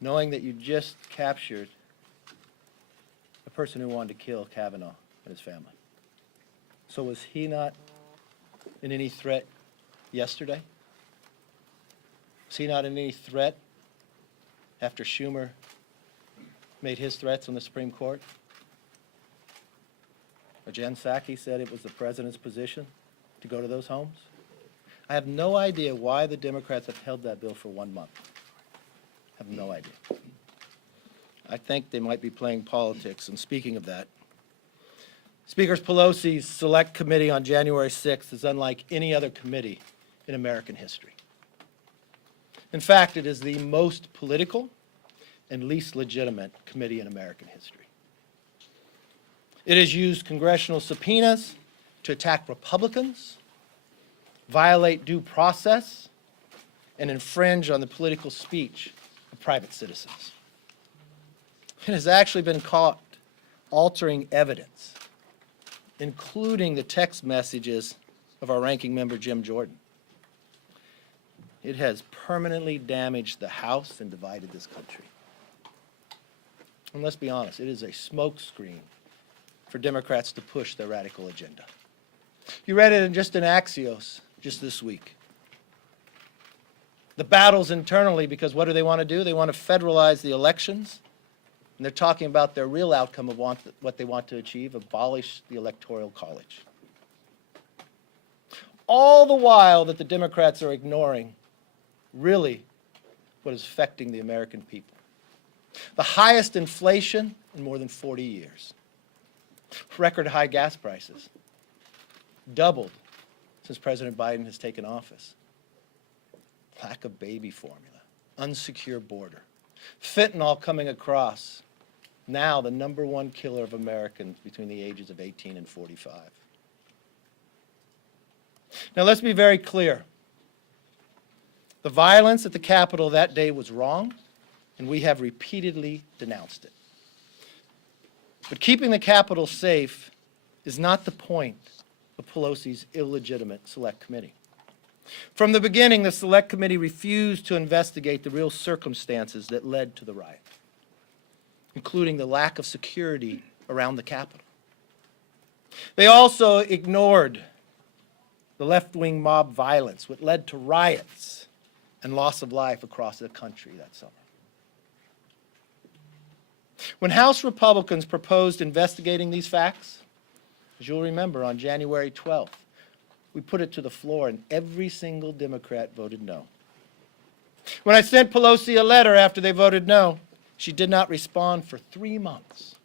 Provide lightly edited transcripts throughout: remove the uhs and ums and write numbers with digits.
knowing that you just captured the person who wanted to kill Kavanaugh and his family. So was he not in any threat yesterday? Was he not in any threat after Schumer made his threats on the Supreme Court? Or Jen Psaki said it was the president's position to go to those homes? I have no idea why the Democrats have held that bill for 1 month. I have no idea. I think they might be playing politics. And speaking of that, Speaker Pelosi's Select Committee on January 6th is unlike any other committee in American history. In fact, it is the most political and least legitimate committee in American history. It has used congressional subpoenas to attack Republicans, violate due process, and infringe on the political speech of private citizens. It has actually been caught altering evidence, including the text messages of our ranking member, Jim Jordan. It has permanently damaged the House and divided this country. And let's be honest, it is a smokescreen for Democrats to push their radical agenda. You read it in Axios just this week. The battles internally, because what do? They want to federalize the elections, and they're talking about their real outcome of what they want to achieve, abolish the Electoral College. All the while that the Democrats are ignoring really what is affecting the American people. The highest inflation in more than 40 years. Record high gas prices. Doubled since President Biden has taken office. Lack of baby formula. Unsecure border. Fentanyl coming across. Now the #1 killer of Americans between the ages of 18 and 45. Now let's be very clear. The violence at the Capitol that day was wrong, and we have repeatedly denounced it. But keeping the Capitol safe is not the point of Pelosi's illegitimate Select Committee. From the beginning, the Select Committee refused to investigate the real circumstances that led to the riot, including the lack of security around the Capitol. They also ignored the left-wing mob violence, which led to riots and loss of life across the country that summer. When House Republicans proposed investigating these facts, as you'll remember, on January 12th, we put it to the floor and every single Democrat voted no. When I sent Pelosi a letter after they voted no, she did not respond for 3 months.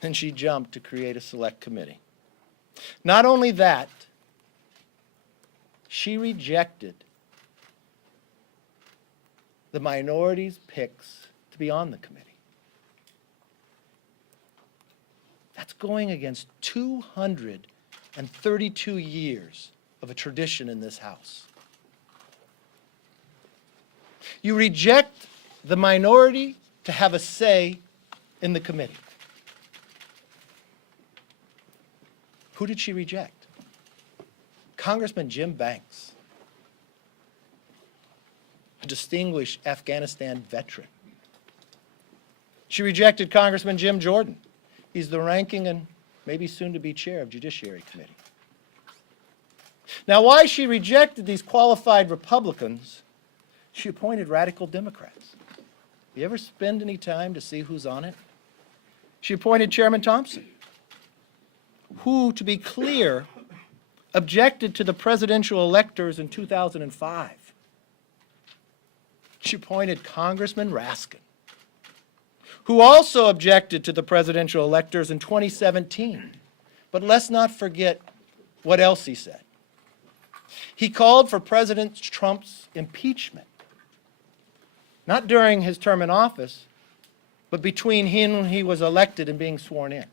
Then she jumped to create a Select Committee. Not only that, she rejected the minority's picks to be on the committee. That's going against 232 years of a tradition in this House. You reject the minority to have a say in the committee. Who did she reject? Congressman Jim Banks, a distinguished Afghanistan veteran. She rejected Congressman Jim Jordan. He's the ranking and maybe soon to be chair of Judiciary Committee. Now, why she rejected these qualified Republicans, she appointed radical Democrats. You ever spend any time to see who's on it? She appointed Chairman Thompson, who, to be clear, objected to the presidential electors in 2005. She appointed Congressman Raskin, who also objected to the presidential electors in 2017. But let's not forget what else he said. He called for President Trump's impeachment, not during his term in office, but between him when he was elected and being sworn in.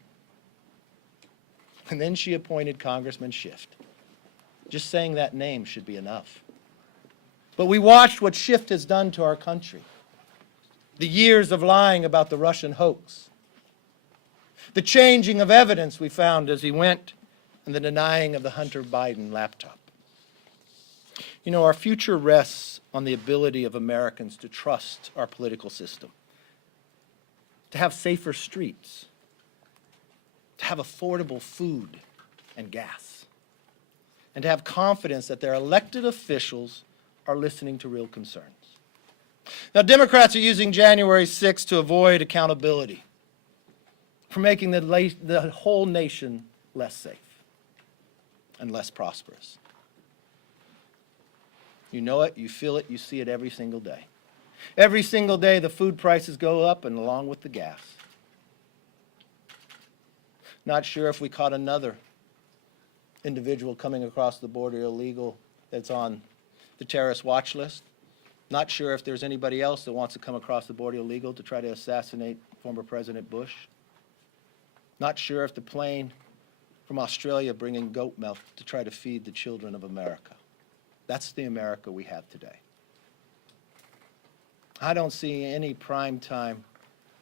And then she appointed Congressman Schiff. Just saying that name should be enough. But we watched what Schiff has done to our country. The years of lying about the Russian hoax. The changing of evidence we found as he went, and the denying of the Hunter Biden laptop. You know, our future rests on the ability of Americans to trust our political system, to have safer streets, to have affordable food and gas, and to have confidence that their elected officials are listening to real concerns. Now, Democrats are using January 6th to avoid accountability, for making the whole nation less safe and less prosperous. You know it, you feel it, you see it every single day. Every single day the food prices go up, and along with the gas. Not sure if we caught another individual coming across the border illegal that's on the terrorist watch list. Not sure if there's anybody else that wants to come across the border illegal to try to assassinate former President Bush. Not sure if the plane from Australia bringing goat milk to try to feed the children of America. That's the America we have today. I don't see any primetime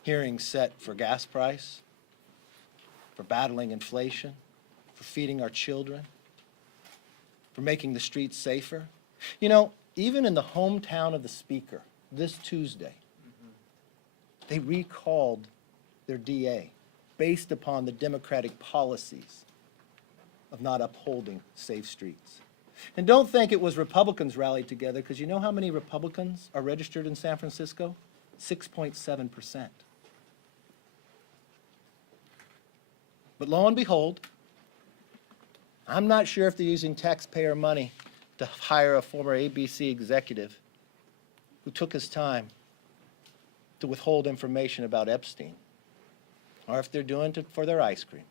hearings set for gas price, for battling inflation, for feeding our children, for making the streets safer. You know, even in the hometown of the Speaker, this Tuesday, they recalled their DA based upon the Democratic policies of not upholding safe streets. And don't think it was Republicans rallied together, because you know how many Republicans are registered in San Francisco? 6.7%. But lo and behold, I'm not sure if they're using taxpayer money to hire a former ABC executive who took his time to withhold information about Epstein, or if they're doing it for their ice cream.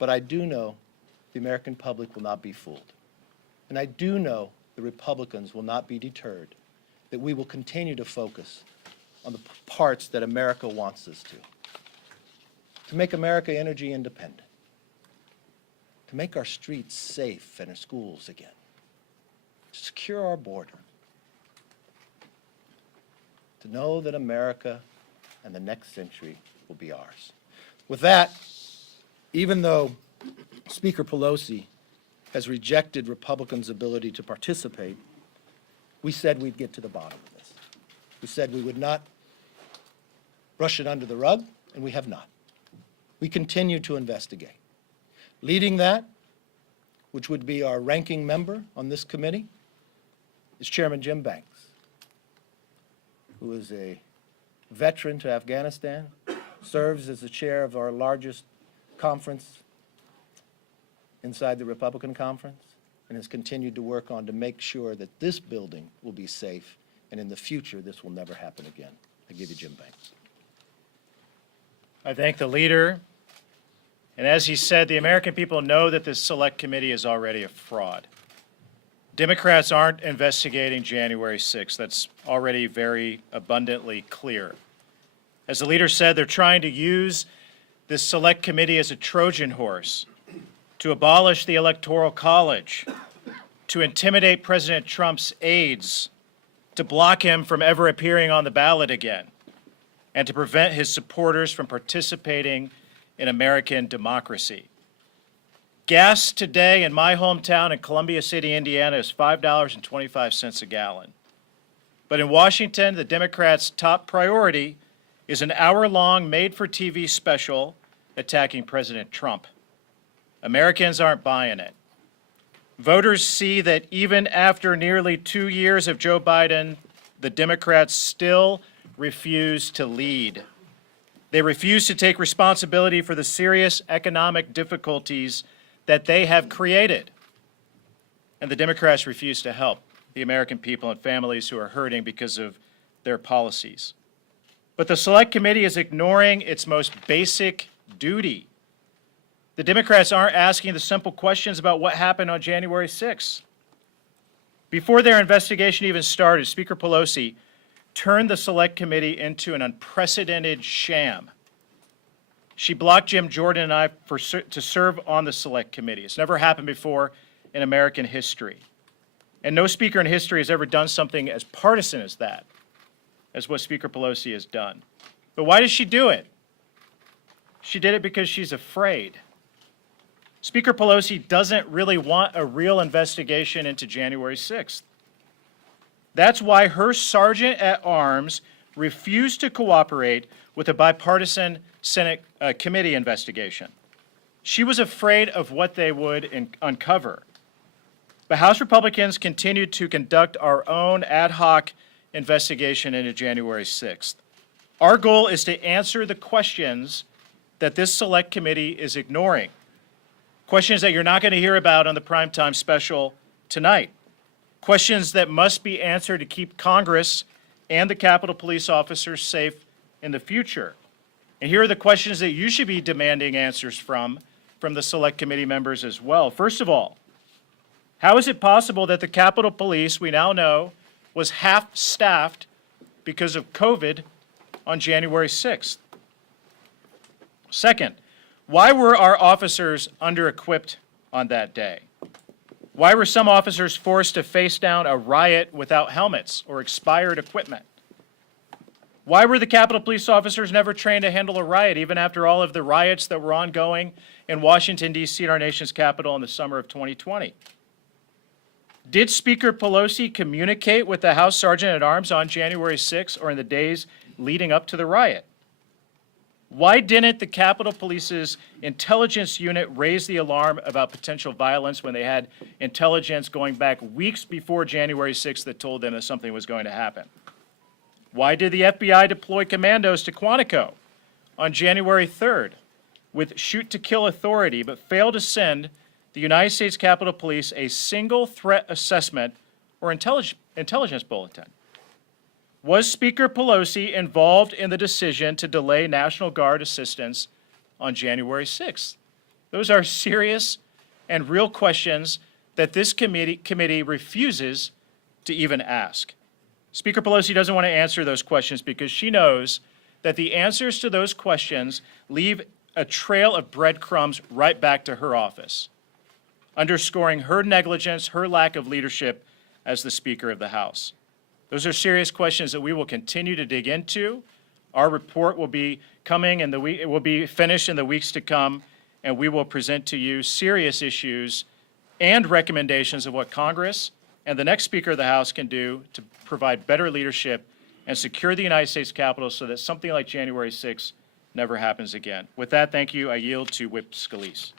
But I do know the American public will not be fooled. And I do know the Republicans will not be deterred, that we will continue to focus on the parts that America wants us to make America energy independent, to make our streets safe and our schools again, to secure our border, to know that America and the next century will be ours. With that, even though Speaker Pelosi has rejected Republicans' ability to participate, we said we'd get to the bottom of this. We said we would not brush it under the rug, and we have not. We continue to investigate. Leading that, which would be our ranking member on this committee, is Chairman Jim Banks, who is a veteran to Afghanistan, serves as the chair of our largest conference inside the Republican conference, and has continued to work on to make sure that this building will be safe, and in the future this will never happen again. I give you Jim Banks. I thank the leader. And as he said, the American people know that this select committee is already a fraud. Democrats aren't investigating January 6th. That's already very abundantly clear. As the leader said, they're trying to use this select committee as a Trojan horse to abolish the Electoral College, to intimidate President Trump's aides, to block him from ever appearing on the ballot again, and to prevent his supporters from participating in American democracy. Gas today in my hometown in Columbia City, Indiana, is $5.25 a gallon. But in Washington, the Democrats' top priority is an hour-long made-for-TV special attacking President Trump. Americans aren't buying it. Voters see that even after nearly 2 years of Joe Biden, the Democrats still refuse to lead. They refuse to take responsibility for the serious economic difficulties that they have created. And the Democrats refuse to help the American people and families who are hurting because of their policies. But the Select Committee is ignoring its most basic duty. The Democrats aren't asking the simple questions about what happened on January 6th. Before their investigation even started, Speaker Pelosi turned the Select Committee into an unprecedented sham. She blocked Jim Jordan and I to serve on the Select Committee. It's never happened before in American history. And no speaker in history has ever done something as partisan as that, as what Speaker Pelosi has done. But why does she do it? She did it because she's afraid. Speaker Pelosi doesn't really want a real investigation into January 6th. That's why her sergeant at arms refused to cooperate with a bipartisan Senate committee investigation. She was afraid of what they would uncover. But House Republicans continued to conduct our own ad hoc investigation into January 6th. Our goal is to answer the questions that this select committee is ignoring. Questions that you're not going to hear about on the primetime special tonight. Questions that must be answered to keep Congress and the Capitol Police officers safe in the future. And here are the questions that you should be demanding answers from the select committee members as well. First of all, how is it possible that the Capitol Police, we now know, was half-staffed because of COVID on January 6th? Second, why were our officers under-equipped on that day? Why were some officers forced to face down a riot without helmets or expired equipment? Why were the Capitol Police officers never trained to handle a riot, even after all of the riots that were ongoing in Washington, D.C. and our nation's capital in the summer of 2020? Did Speaker Pelosi communicate with the House Sergeant at Arms on January 6th or in the days leading up to the riot? Why didn't the Capitol Police's intelligence unit raise the alarm about potential violence when they had intelligence going back weeks before January 6th that told them that something was going to happen? Why did the FBI deploy commandos to Quantico on January 3rd with shoot-to-kill authority but fail to send the United States Capitol Police a single threat assessment or intelligence bulletin? Was Speaker Pelosi involved in the decision to delay National Guard assistance on January 6th? Those are serious and real questions that this committee refuses to even ask. Speaker Pelosi doesn't want to answer those questions because she knows that the answers to those questions leave a trail of breadcrumbs right back to her office, underscoring her negligence, her lack of leadership as the Speaker of the House. Those are serious questions that we will continue to dig into. Our report will be coming and it will be finished in the weeks to come, and we will present to you serious issues and recommendations of what Congress and the next Speaker of the House can do to provide better leadership and secure the United States Capitol so that something like January 6th never happens again. With that, thank you. I yield to Whip Scalise.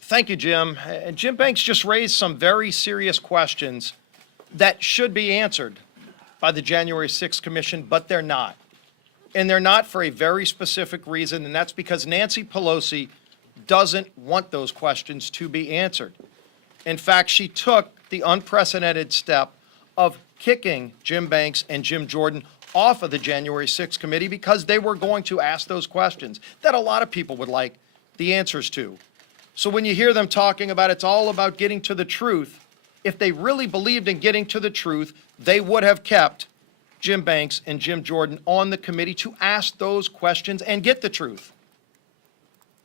Thank you, Jim. And Jim Banks just raised some very serious questions that should be answered by the January 6th Commission, but they're not. And they're not for a very specific reason, and that's because Nancy Pelosi doesn't want those questions to be answered. In fact, she took the unprecedented step of kicking Jim Banks and Jim Jordan off of the January 6th committee because they were going to ask those questions that a lot of people would like the answers to. So when you hear them talking about it's all about getting to the truth, if they really believed in getting to the truth, they would have kept Jim Banks and Jim Jordan on the committee to ask those questions and get the truth.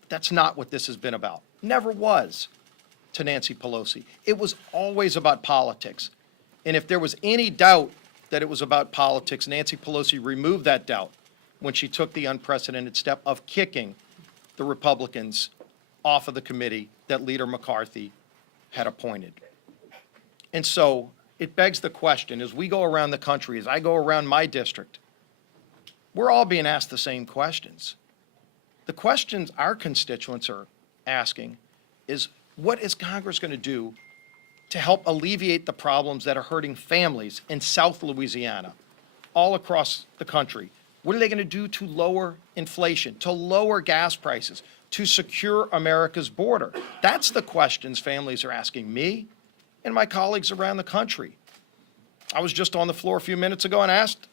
That's not what this has been about. Never was to Nancy Pelosi. It was always about politics. And if there was any doubt that it was about politics, Nancy Pelosi removed that doubt when she took the unprecedented step of kicking the Republicans off of the committee that Leader McCarthy had appointed. And so it begs the question, as we go around the country, as I go around my district, we're all being asked the same questions. The questions our constituents are asking is, what is Congress going to do to help alleviate the problems that are hurting families in South Louisiana, all across the country? What are they going to do to lower inflation, to lower gas prices, to secure America's border? That's the questions families are asking me and my colleagues around the country. I was just on the floor a few minutes ago and asked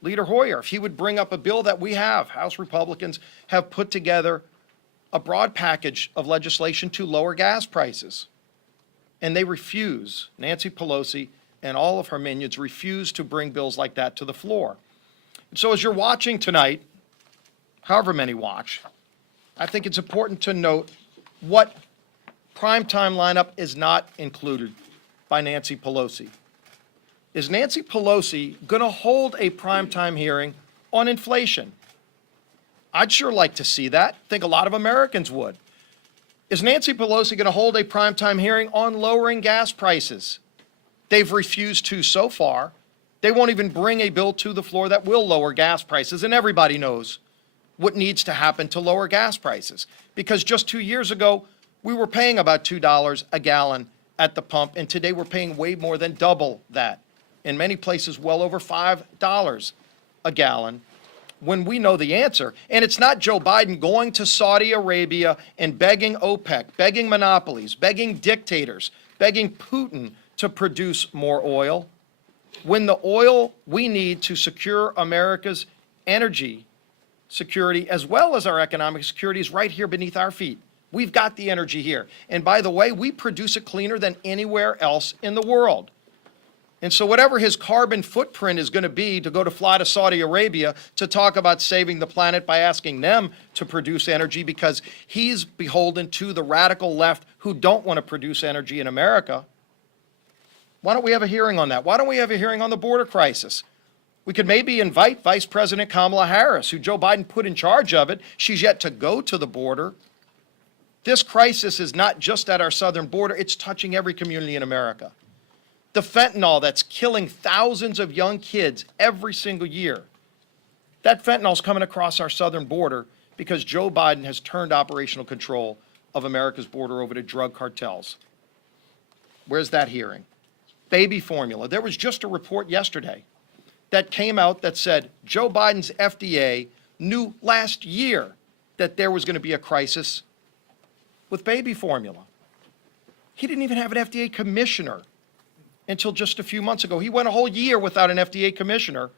Leader Hoyer if he would bring up a bill that we have. House Republicans have put together a broad package of legislation to lower gas prices. And they refuse, Nancy Pelosi and all of her minions refuse to bring bills like that to the floor. And so as you're watching tonight, however many watch, I think it's important to note what primetime lineup is not included by Nancy Pelosi. Is Nancy Pelosi going to hold a primetime hearing on inflation? I'd sure like to see that. I think a lot of Americans would. Is Nancy Pelosi going to hold a primetime hearing on lowering gas prices? They've refused to so far. They won't even bring a bill to the floor that will lower gas prices, and everybody knows what needs to happen to lower gas prices. Because just 2 years ago, we were paying about $2 a gallon at the pump, and today we're paying way more than double that. In many places, well over $5 a gallon, when we know the answer. And it's not Joe Biden going to Saudi Arabia and begging OPEC, begging monopolies, begging dictators, begging Putin to produce more oil, when the oil we need to secure America's energy security as well as our economic security is right here beneath our feet. We've got the energy here. And by the way, we produce it cleaner than anywhere else in the world. And so whatever his carbon footprint is going to be to go to fly to Saudi Arabia to talk about saving the planet by asking them to produce energy because he's beholden to the radical left who don't want to produce energy in America. Why don't we have a hearing on that? Why don't we have a hearing on the border crisis? We could maybe invite Vice President Kamala Harris, who Joe Biden put in charge of it. She's yet to go to the border. This crisis is not just at our southern border, it's touching every community in America. The fentanyl that's killing thousands of young kids every single year, that fentanyl's coming across our southern border because Joe Biden has turned operational control of America's border over to drug cartels. Where's that hearing? Baby formula. There was just a report yesterday that came out that said Joe Biden's FDA knew last year that there was going to be a crisis with baby formula. He didn't even have an FDA commissioner until just a few months ago. He went a whole year without an FDA commissioner,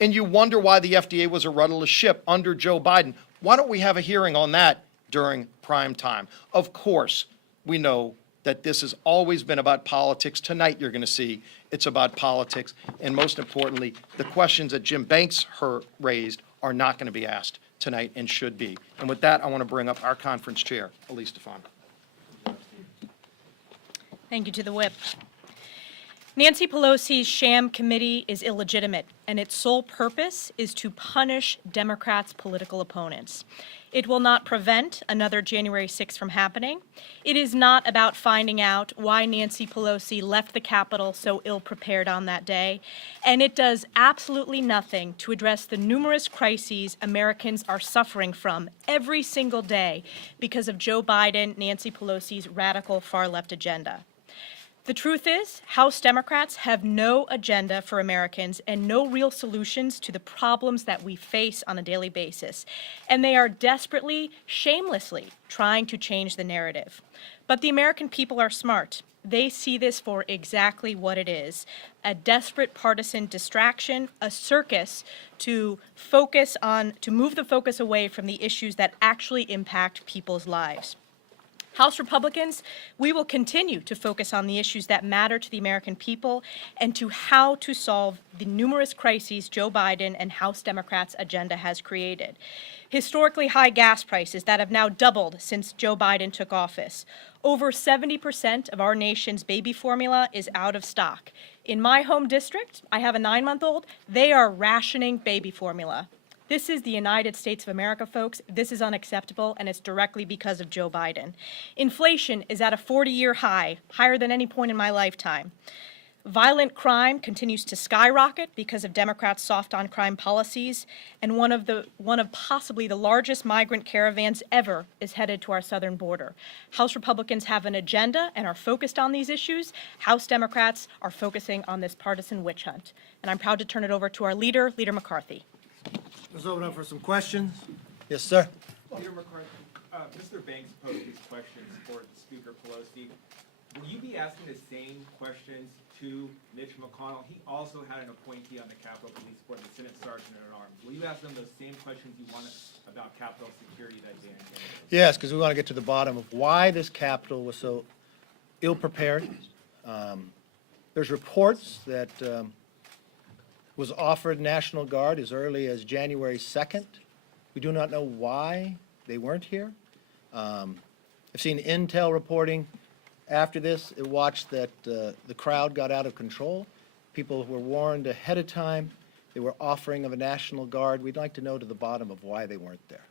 and you wonder why the FDA was a rudderless ship under Joe Biden. Why don't we have a hearing on that during prime time? Of course, we know that this has always been about politics. Tonight, you're going to see it's about politics. And most importantly, the questions that Jim Banks raised are not going to be asked tonight and should be. And with that, I want to bring up our conference chair, Elise Stefanik. Thank you to the whip. Nancy Pelosi's sham committee is illegitimate, and its sole purpose is to punish Democrats' political opponents. It will not prevent another January 6th from happening. It is not about finding out why Nancy Pelosi left the Capitol so ill-prepared on that day, and it does absolutely nothing to address the numerous crises Americans are suffering from every single day because of Joe Biden, Nancy Pelosi's radical far-left agenda. The truth is, House Democrats have no agenda for Americans and no real solutions to the problems that we face on a daily basis. And they are desperately, shamelessly trying to change the narrative. But the American people are smart. They see this for exactly what it is, a desperate partisan distraction, a circus to move the focus away from the issues that actually impact people's lives. House Republicans, we will continue to focus on the issues that matter to the American people and to how to solve the numerous crises Joe Biden and House Democrats' agenda has created. Historically high gas prices that have now doubled since Joe Biden took office. Over 70% of our nation's baby formula is out of stock. In my home district, I have a 9-month-old, they are rationing baby formula. This is the United States of America, folks. This is unacceptable, and it's directly because of Joe Biden. Inflation is at a 40-year high, higher than any point in my lifetime. Violent crime continues to skyrocket because of Democrats' soft-on-crime policies, and one of possibly the largest migrant caravans ever is headed to our southern border. House Republicans have an agenda and are focused on these issues. House Democrats are focusing on this partisan witch hunt. And I'm proud to turn it over to our leader, Leader McCarthy. Let's open up for some questions. Yes, sir. Leader McCarthy, Mr. Banks posed these questions for Speaker Pelosi. Will you be asking the same questions to Mitch McConnell? He also had an appointee on the Capitol Police Board, the Senate Sergeant at Arms. Will you ask them those same questions you want about Capitol security that day? Yes, because we want to get to the bottom of why this Capitol was so ill-prepared. There's reports that was offered National Guard as early as January 2nd. We do not know why they weren't here. I've seen intel reporting after this. It watched that the crowd got out of control. People were warned ahead of time. They were offering of a National Guard. We'd like to know to the bottom of why they weren't there.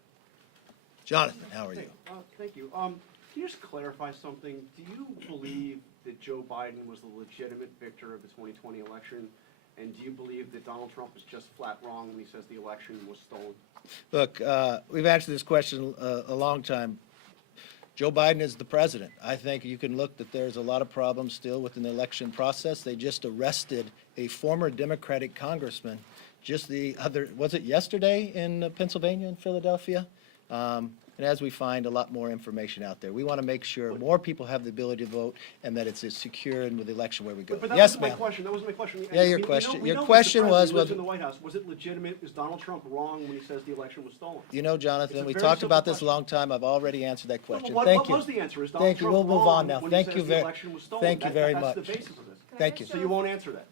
Jonathan, how are you? Thank you. Can you just clarify something? Do you believe that Joe Biden was the legitimate victor of the 2020 election? And do you believe that Donald Trump was just flat wrong when he says the election was stolen? Look, we've answered this question a long time. Joe Biden is the president. I think you can look that there's a lot of problems still with an election process. They just arrested a former Democratic congressman just was it yesterday in Pennsylvania and Philadelphia? And as we find a lot more information out there, we want to make sure more people have the ability to vote and that it's as secure and with the election where we go. But that Yes, wasn't my ma'am. question. That wasn't my question. Yeah, your We know- question- we your know Mr. question was President lives whether- in the White House. Was it legitimate? Is Donald Trump wrong when he says the election was stolen? You know, Jonathan, It's a we very talked simple about this a question. long time. I've already answered that No, question. but Thank what you. was the answer? Is Donald Thank you. Trump We'll move wrong on now. when Thank he you says very- the election was stolen? thank you very That's much. the basis of this. Thank you. So you won't answer that?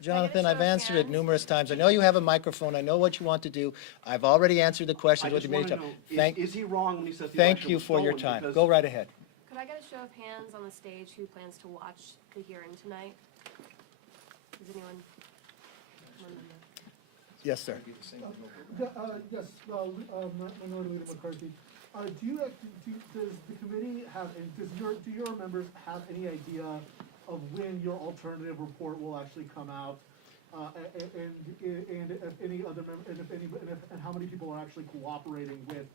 Jonathan, I've show of answered it hands? numerous times. I know you have a microphone. I know what you want to do. I've already answered the I questions with just you many want to times. know, Thank, is he wrong when he says the thank election you was for your stolen? time. Because- Go right ahead. Could I get a show of hands on the stage who plans to watch the hearing tonight? Does anyone? Yes, sir. Yes, Minority Leader McCarthy. Does the committee have, do your members have any idea of when your alternative report will actually come out? And if any other and how many people are actually cooperating with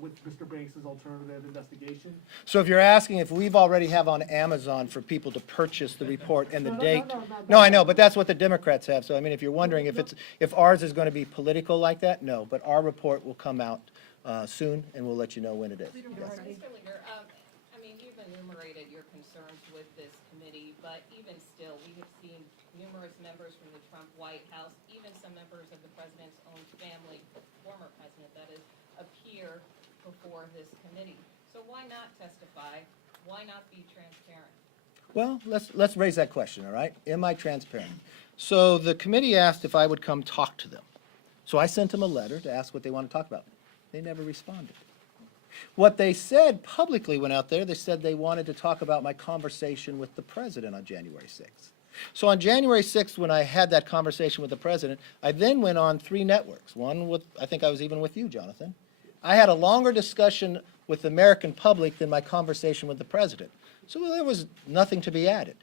with Mr. Banks's alternative investigation? So if you're asking if we've already have on Amazon for people to purchase the report and the No, no, date. no, no, no, No, I no. know, but that's what the Democrats have. So I mean, if you're wondering if ours is going to be political like that, no. But our report will come out soon, and we'll let you know when it is. Yes. Mr. Leader, I mean, you've enumerated your concerns with this committee, but even still, we have seen numerous members from the Trump White House, even some members of the president's own family, former president, that is, appear before this committee. So why not testify? Why not be transparent? Well, let's raise that question, all right? Am I transparent? So the committee asked if I would come talk to them. So I sent them a letter to ask what they want to talk about. They never responded. What they said publicly went out there, they said they wanted to talk about my conversation with the president on January 6th. So on January 6th, when I had that conversation with the president, I then went on 3 networks. One with, I think I was even with you, Jonathan. I had a longer discussion with the American public than my conversation with the president. So there was nothing to be added.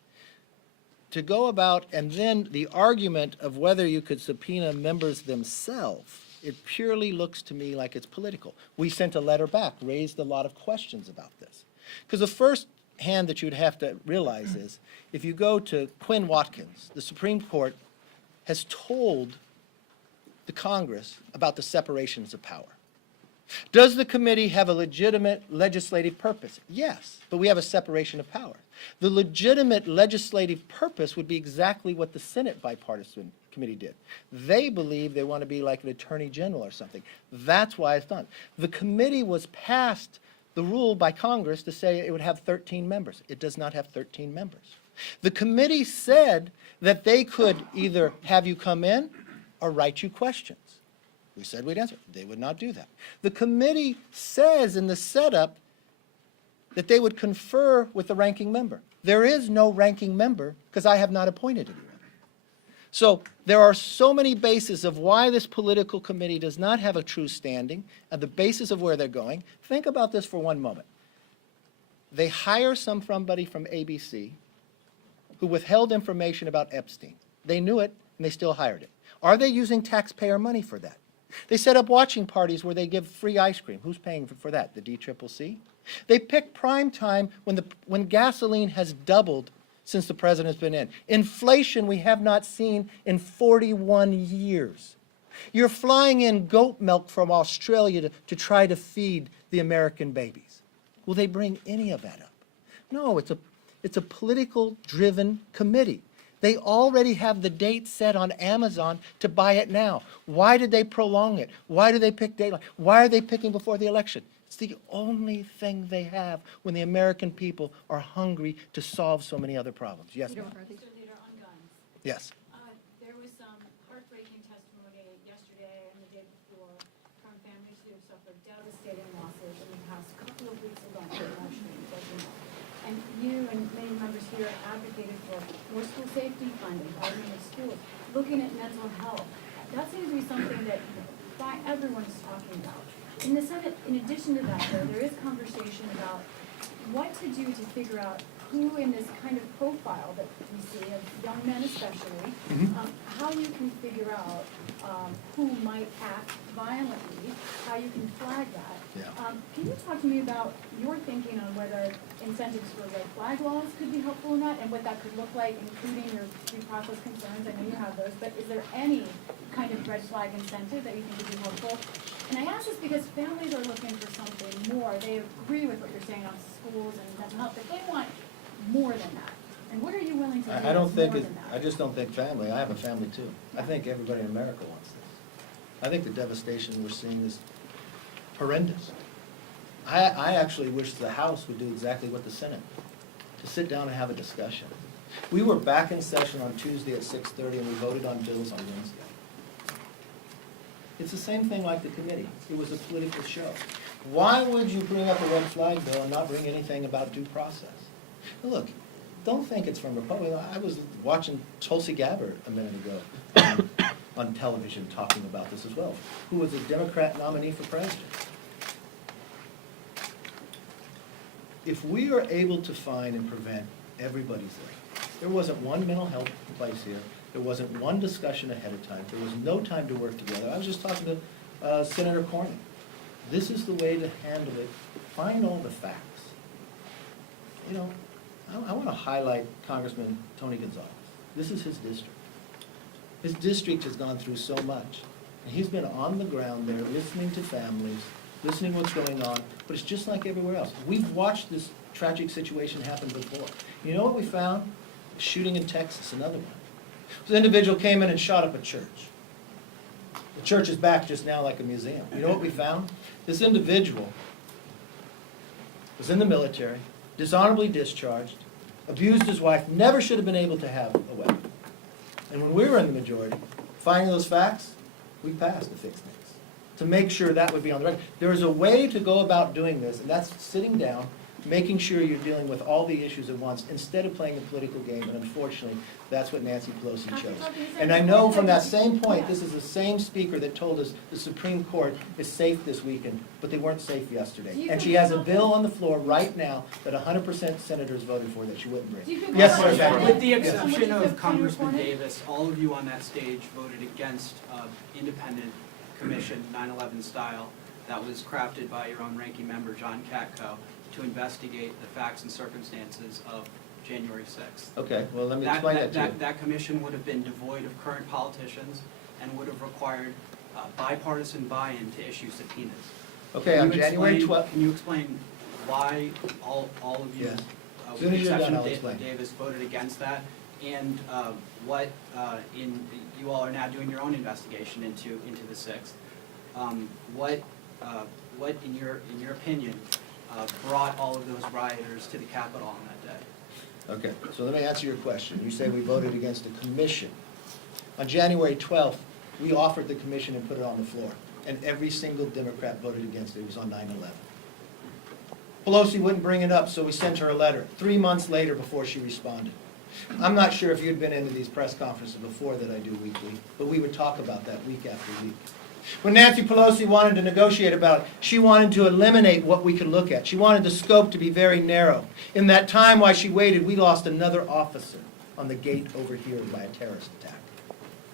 To go about, and then the argument of whether you could subpoena members themselves, it purely looks to me like it's political. We sent a letter back, raised a lot of questions about this. Because the first hand that you'd have to realize is, if you go to Quinn Watkins, the Supreme Court has told the Congress about the separations of power. Does the committee have a legitimate legislative purpose? Yes, but we have a separation of power. The legitimate legislative purpose would be exactly what the Senate bipartisan committee did. They believe they want to be like an attorney general or something. That's why it's done. The committee was passed the rule by Congress to say it would have 13 members. It does not have 13 members. The committee said that they could either have you come in or write you questions. We said we'd answer. They would not do that. The committee says in the setup that they would confer with the ranking member. There is no ranking member because I have not appointed anyone. So there are so many bases of why this political committee does not have a true standing and the basis of where they're going. Think about this for one moment. They hire somebody from ABC who withheld information about Epstein. They knew it, and they still hired it. Are they using taxpayer money for that? They set up watching parties where they give free ice cream. Who's paying for that? The DCCC? They pick prime time when gasoline has doubled since the president's been in. Inflation we have not seen in 41 years. You're flying in goat milk from Australia to try to feed the American babies. Will they bring any of that up? No, it's a political-driven committee. They already have the date set on Amazon to buy it now. Why did they prolong it? Why do they pick daylight? Why are they picking before the election? It's the only thing they have when the American people are hungry to solve so many other problems. Yes, ma'am. Mr. Leader, on guns. Yes. There was some heartbreaking testimony yesterday and the day before from families who have suffered devastating losses in the past couple of weeks of guns demonstrations, as you know. And you and many members here advocated for more school safety funding, hardening of schools, looking at mental health. That seems to be something that everyone is talking about. In the Senate, in addition to that, though, there is conversation about what to do to figure out who in this kind of profile that we see of young men especially, how you can figure out who might act violently, how you can flag that. Yeah. Can you talk to me about your thinking on whether incentives for red flag laws could be helpful in that, and what that could look like, including your due process concerns? I know you have those, but is there any kind of red flag incentive that you think would be helpful? And I ask this because families are looking for something more. They agree with what you're saying on schools and mental health, but they want more than that. And what are you willing to do I don't that's think more it, than that? I just don't think family, I have a family too. I think everybody in America wants this. I think the devastation we're seeing is horrendous. I actually wish the House would do exactly what the Senate, to sit down and have a discussion. We were back in session on Tuesday at 6:30 and we voted on bills on Wednesday. It's the same thing like the committee. It was a political show. Why would you bring up a red flag bill and not bring anything about due process? Look, don't think it's from Republicans. I was watching Tulsi Gabbard a minute ago on television talking about this as well, who was a Democrat nominee for president. If we are able to find and prevent everybody's there wasn't one mental health place here, there wasn't one discussion ahead of time, there was no time to work together. I was just talking to Senator Cornyn. This is the way to handle it. Find all the facts. You know, I want to highlight Congressman Tony Gonzalez. This is his district. His district has gone through so much. And he's been on the ground there, listening to families, listening what's going on, but it's just like everywhere else. We've watched this tragic situation happen before. You know what we found? A shooting in Texas, another one. This individual came in and shot up a church. The church is back just now like a museum. You know what we found? This individual was in the military, dishonorably discharged, abused his wife, never should have been able to have a weapon. And when we were in the majority, finding those facts, we passed to fix things, to make sure that would be on the record. There is a way to go about doing this, and that's sitting down, making sure you're dealing with all the issues at once, instead of playing a political game, and unfortunately, that's what Nancy Pelosi chose. And I know from that same point, this is the same speaker that told us the Supreme Court is safe this weekend, but they weren't safe yesterday. And she has a bill on the floor right now that 100% senators voted for that she wouldn't bring. Yes, sir. Becky. With the exception of Congressman Davis, all of you on that stage voted against independent commission, 9/11 style, that was crafted by your own ranking member, John Katko, to investigate the facts and circumstances of January 6th. Okay, well, let me explain that to you. That commission would have been devoid of current politicians and would have required bipartisan buy-in to issue subpoenas. Okay, on January 12th. Can you explain why all of you, Yes. with Soon the as you're exception done, of I'll explain. Davis, voted against that? And what, you all are now doing your own investigation into the 6th. What in your opinion, brought all of those rioters to the Capitol on that day? Okay, so let me answer your question. You say we voted against the commission. On January 12th, we offered the commission and put it on the floor, and every single Democrat voted against it. It was on 9/11. Pelosi wouldn't bring it up, so we sent her a letter 3 months later before she responded. I'm not sure if you'd been into these press conferences before that I do weekly, but we would talk about that week after week. When Nancy Pelosi wanted to negotiate about it, she wanted to eliminate what we could look at. She wanted the scope to be very narrow. In that time while she waited, we lost another officer on the gate over here by a terrorist attack,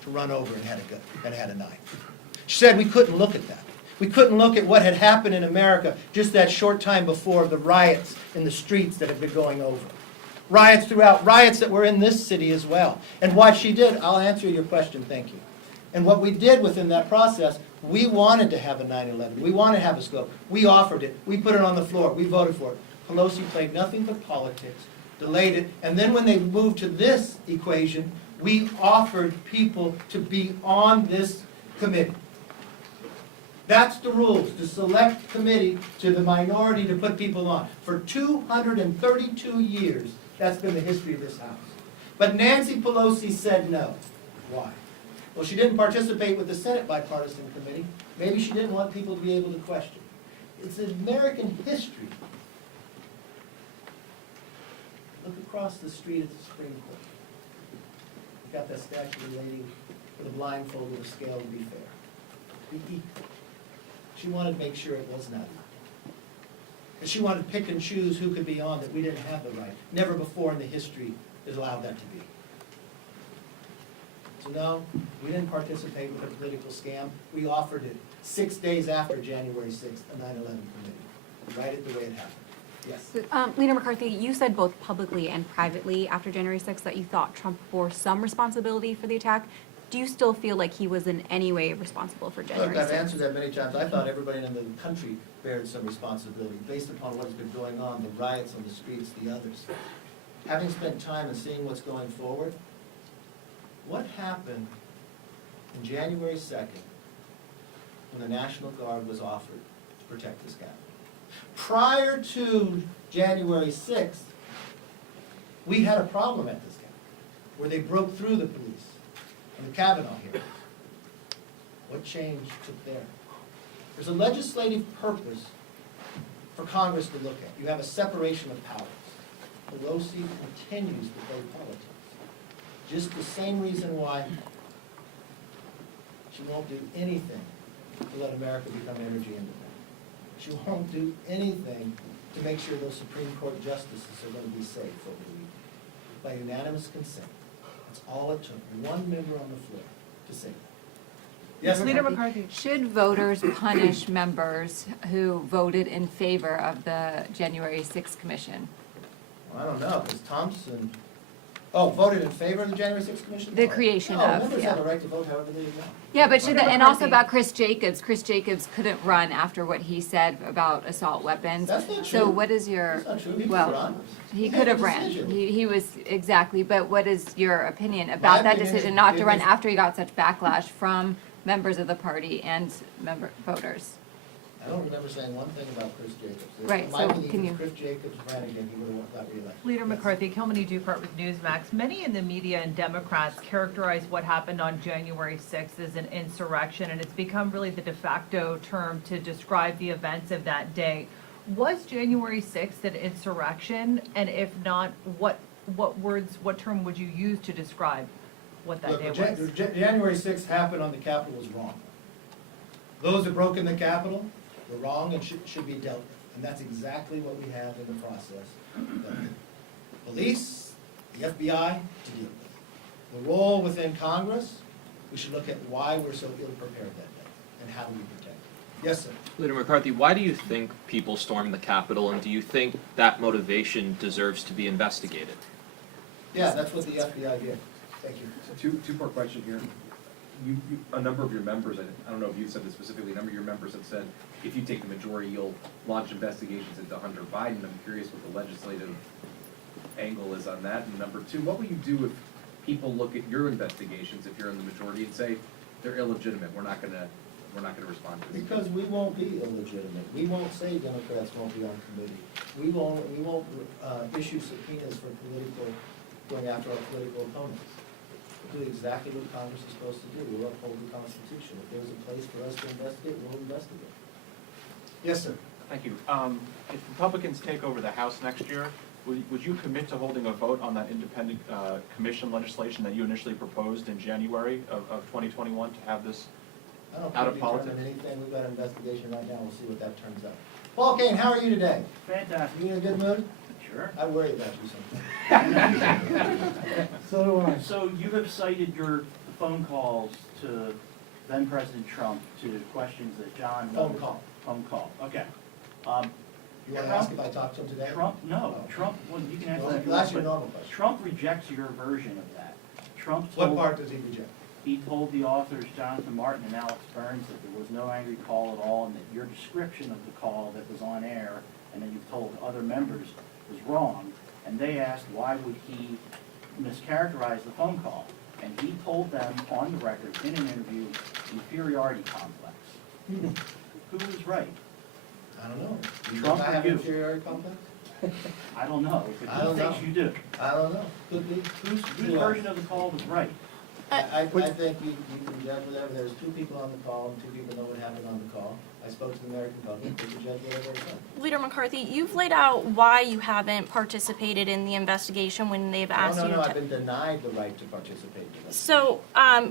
to run over and had a knife. She said we couldn't look at that. We couldn't look at what had happened in America just that short time before, the riots in the streets that had been going over. Riots throughout, riots that were in this city as well. And what she did, I'll answer your question, thank you. And what we did within that process, we wanted to have a 9/11. We wanted to have a scope. We offered it. We put it on the floor. We voted for it. Pelosi played nothing but politics, delayed it, and then when they moved to this equation, we offered people to be on this committee. That's the rules, to select committee to the minority to put people on. For 232 years, that's been the history of this House. But Nancy Pelosi said no. Why? Well, she didn't participate with the Senate bipartisan committee. Maybe she didn't want people to be able to question. It's American history. Look across the street at the Supreme Court. You've got that statue of the lady with a blindfold with a scale to be fair. Be equal. She wanted to make sure it was not. And she wanted to pick and choose who could be on that we didn't have the right. Never before in the history is allowed that to be. So no, we didn't participate with a political scam. We offered it 6 days after January 6th, a 9/11 committee. Write it the way it happened. Yes. Leader McCarthy, you said both publicly and privately after January 6th that you thought Trump bore some responsibility for the attack. Do you still feel like he was in any way responsible for January 6th? Look, I've answered that many times. I thought everybody in the country bared some responsibility based upon what has been going on, the riots on the streets, the others. Having spent time and seeing what's going forward, what happened on January 2nd when the National Guard was offered to protect this Capitol? Prior to January 6th, we had a problem at this Capitol where they broke through the police and the Kavanaugh hearing. What change took there? There's a legislative purpose for Congress to look at. You have a separation of powers. Pelosi continues to play politics. Just the same reason why she won't do anything to let America become energy independent. She won't do anything to make sure those Supreme Court justices are going to be safe over the weekend. By unanimous consent. That's all it took. One member on the floor to say that. Yes, Leader McCarthy. Should voters punish members who voted in favor of the January 6th commission? Well, I don't know, because Thompson, voted in favor of the January 6th commission? The creation No, of, members yeah. have a right to vote however they want. Yeah, but should Leader that, and also McCarthy. about Chris Jacobs. Chris Jacobs couldn't run after what he said about assault weapons. That's not So true. what is your, That's not true. He could well, run. he He could made a have ran. decision. He was, exactly, but what is your opinion about that opinion decision is not to it run is- after he got such backlash from members of the party and voters? I don't remember saying one thing about Chris Jacobs. Right, My so belief can is you- Chris Jacobs ran again, he would have got reelected. Leader Yes. McCarthy, Kilmany Dupart with Newsmax. Many in the media and Democrats characterize what happened on January 6th as an insurrection, and it's become really the de facto term to describe the events of that day. Was January 6th an insurrection? And if not, what term would you use to describe what that Look, day what was? January 6th happened on the Capitol was wrong. Those that broke in the Capitol were wrong and should be dealt with. And that's exactly what we have in the process. The police, the FBI to deal with. The role within Congress, we should look at why we're so ill-prepared that day and how do we protect it. Yes, sir. Leader McCarthy, why do you think people stormed the Capitol, and do you think that motivation deserves to be investigated? Yeah, that's what the FBI did. Thank you. So two-part question here. A number of your members, I don't know if you said this specifically, a number of your members have said, if you take the majority, you'll launch investigations into Hunter Biden. I'm curious what the legislative angle is on that. And number two, what will you do if people look at your investigations, if you're in the majority, and say they're illegitimate, we're not gonna respond to this? Because we won't be illegitimate. We won't say Democrats won't be on committee. We won't issue subpoenas for going after our political opponents. We'll do exactly what Congress is supposed to do. We'll uphold the Constitution. If there's a place for us to investigate, we'll investigate. Yes, sir. Thank you. If Republicans take over the House next year, would you commit to holding a vote on that independent commission legislation that you initially proposed in January of 2021 to have this I don't out think of we determine politics? anything. We've got an investigation right now. We'll see what that turns out. Paul Kane, how are you today? Fantastic. You in a good mood? Sure. I worry about you sometimes. So do I. So you have cited your phone calls to then President Trump to questions that John. Phone call. Phone call, okay. You want to ask if I talked to him today? Trump, no, Oh. Trump, well, you can answer Well, that. if you that's want, your but normal question. Trump rejects your version of that. Trump What told. part does he reject? He told the authors, Jonathan Martin and Alex Burns, that there was no angry call at all, and that your description of the call that was on air, and that you've told other members, was wrong. And they asked, why would he mischaracterize the phone call? And he told them on the record, in an interview, inferiority complex. Who was right? I don't know. You Trump think I or have you? an inferiority complex? I don't know, but I who don't thinks know. you do? I don't know. Could be. Whose version of the call was right? I think you can judge whatever. There's 2 people on the call, and 2 people know what happened on the call. I spoke to the American public. They can judge whatever it said. Leader McCarthy, you've laid out why you haven't participated in the investigation when they've asked you No, to. I've been denied the right to participate in this. So,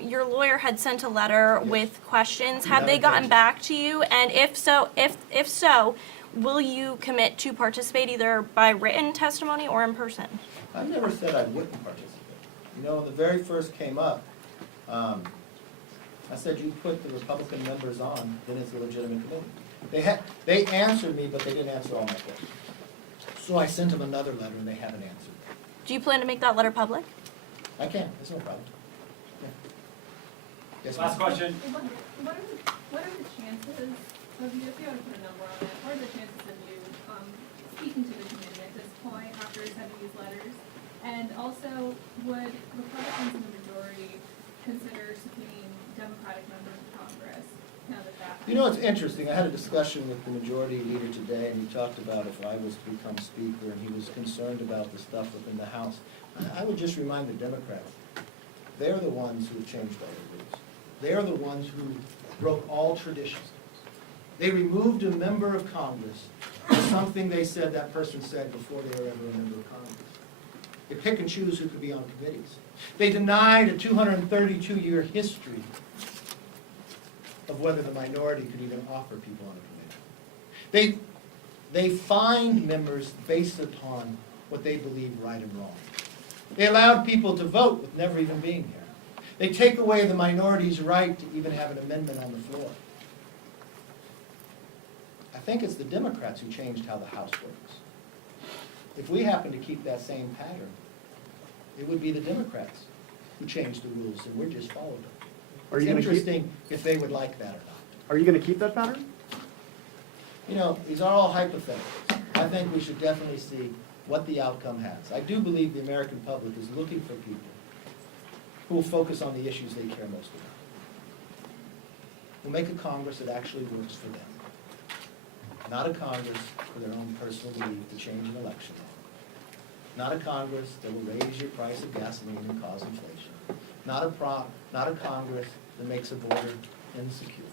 your lawyer had sent a letter with questions. Have they Never gotten did. back to you? And if so, will you commit to participate either by written testimony or in person? I never said I wouldn't participate. You know, when the very first came up, I said you put the Republican members on, then it's a legitimate committee. They answered me, but they didn't answer all my questions. So I sent them another letter and they haven't answered. Do you plan to make that letter public? I can, there's no problem. Yeah. Yes, Last ma'am. question. What are the chances of you, if you want to put a number on it, what are the chances of you speaking to the committee at this point after sending these letters? And also, would Republicans in the majority consider subpoenaing Democratic members of Congress now that that? You know, it's interesting. I had a discussion with the majority leader today, and he talked about if I was to become speaker, and he was concerned about the stuff within the House. I would just remind the Democrats, they're the ones who changed all the rules. They're the ones who broke all traditions. They removed a member of Congress for something they said that person said before they were ever a member of Congress. They pick and choose who could be on committees. They denied a 232-year history of whether the minority could even offer people on a committee. They find members based upon what they believe right and wrong. They allowed people to vote with never even being here. They take away the minority's right to even have an amendment on the floor. I think it's the Democrats who changed how the House works. If we happen to keep that same pattern, it would be the Democrats who changed the rules, and we're just following them. Are It's you gonna keep- interesting if they would like that or not. Are you going to keep that pattern? You know, these are all hypotheticals. I think we should definitely see what the outcome has. I do believe the American public is looking for people who will focus on the issues they care most about. We'll make a Congress that actually works for them. Not a Congress for their own personal belief to change an election law. Not a Congress that will raise your price of gasoline and cause inflation. Not a Congress that makes a border insecure.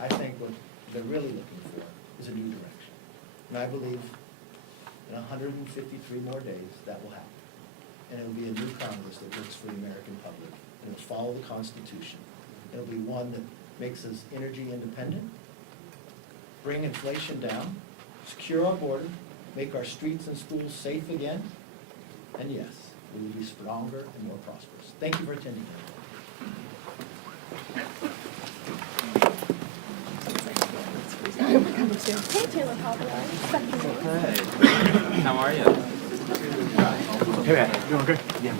I think what they're really looking for is a new direction. And I believe in 153 more days that will happen. And it'll be a new Congress that works for the American public. And it'll follow the Constitution. It'll be one that makes us energy independent, bring inflation down, secure our border, make our streets and schools safe again, and yes, we will be stronger and more prosperous. Thank you for attending. Hey, Taylor Hey, how are you? Hey, man, doing okay? Yeah.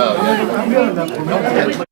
Oh, yeah.